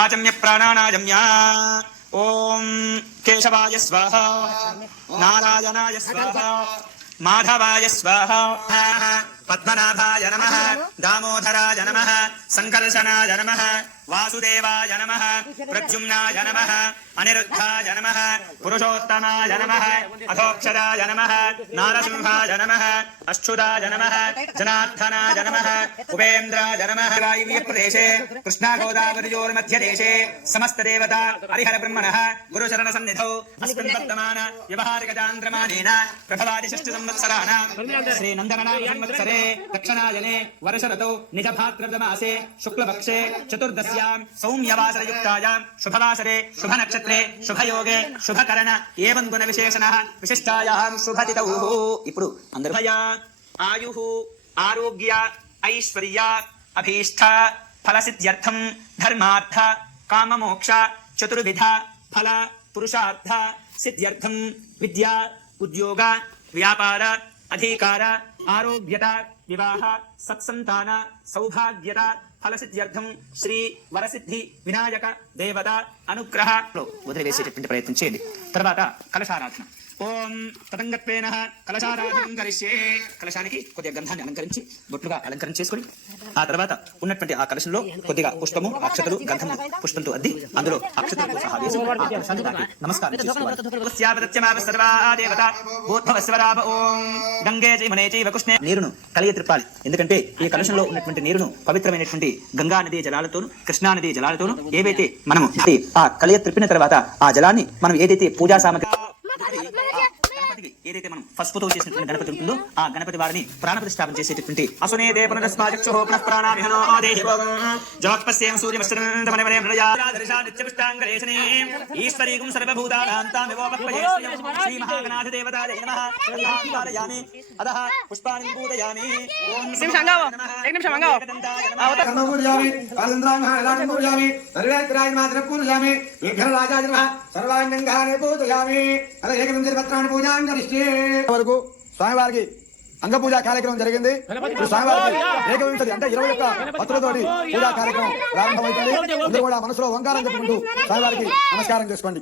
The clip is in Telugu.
आचम्य प्राणानाजम्या ओम केशवाय स्वाहा नारायणाय स्वाहा माधवाय स्वाहा पद्मनाभाय नमः दामोदराय नमः संकर्षणाय नमः वासुदेवाय नमः प्रद्युम्नाय नमः अनिरुद्धाय नमः पुरुषोत्तमाय नमः अधोक्षराय नमः नारसिंहाय नमः अच्युताय नमः जनार्दनाय नमः उपेन्द्राय नमः वायव्यप्रदेशे कृष्णागोदावरीयोर्मध्यदेशे समस्तदेवता हरिहरब्रह्मणः गुरुचरणसन्निधौ अस्मिन् वर्तमान व्यवहारिकचान्द्रमानेन प्रभवादिषष्टिसंवत्सराणां श्रीनन्दगणावसंवत्सरे दक्षिणायने वर्षऋतौ निजभाद्रपदमासे शुक्लपक्षे चतुर्दश्यां सौम्यवासरयुक्तायां शुभवासरे शुभनक्षत्रे शुभयोगे शुभकरण एवं गुणविशेषणः विशिष्टायां शुभतिथौ इप्पुडु अंदरू आयुः आरोग्य ऐश्वर्य अभीष्ट फलसिद्ध्यर्थं धर्मार्थ काममोक्ष चतुर्विध फल पुरुषार्थ सिद्ध्यर्थं विद्या उद्योग व्यापार अधिकार आरोग्यता विवाह सत्संतान सौभाग्यता फलसिद्ध्यर्थं श्री वरसिद्धि विनायक देवता अनुग्रह వదిలివేసేటటువంటి ప్రయత్నం చేయండి. తర్వాత కలశారాధన. ఓం తదంగత్వేన కలశారాధనం కరిష్యే. కలశానికి కొద్దిగా గంధాన్ని అలంకరించి బొట్లుగా అలంకరణ చేసుకొని ఆ తర్వాత ఉన్నటువంటి ఆ కలశంలో కొద్దిగా పుష్పము అక్షతలు గంధము పుష్పంతో అద్ది అందులో అక్షతలతో సహా వేసి నమస్కారం చేసుకోవాలి. నీరును కలియ త్రిప్పాలి. ఎందుకంటే ఈ కలశంలో ఉన్నటువంటి నీరును పవిత్రమైనటువంటి గంగా నదీ జలాలతోను కృష్ణా నదీ జలాలతోను ఏవైతే మనము ఆ కలియ త్రిప్పిన తర్వాత ఆ జలాన్ని మనం ఏదైతే పూజా సామగ్రి ఏదైతే మనం పసుపుతో చేసినటువంటి గణపతి ఉంటుందో ఆ గణపతి వారిని ప్రాణప్రతిష్ఠాపన చేసేటటువంటి అసునే దేవనస్మాచక్షుః పునః ప్రాణామిహనో దేహిభోగం జోక్పస్యేం సూర్యమస్తందమనమనమృజాదర్శానిత్యపుష్టాంగలేశనే ఈశ్వరీగుం సర్వభూతానాంతామివోపక్వయే శ్రీ మహాగణాధి దేవతాయ నమః ధారయామి అదః పుష్పాణి పూజయామి. ఓం శంగావ एक निमिष मंगाओ कर्णो पूजयामि कालन्द्रां हालां पूजयामि सर्वेत्राय मात्र पूजयामि विघ्नराजाय नमः सर्वाण्यंगानि पूजयामि अरे एक पत्राणि पूजां करिष्ये. వరకు స్వామివారికి అంగ పూజా కార్యక్రమం జరిగింది. స్వామివారికి 21 అంటే 21 పత్రులతోటి పూజా కార్యక్రమం ప్రారంభమైంది. అందరూ కూడా మనసులో ఓంకారం చెప్పుకుంటూ స్వామివారికి నమస్కారం చేసుకోండి.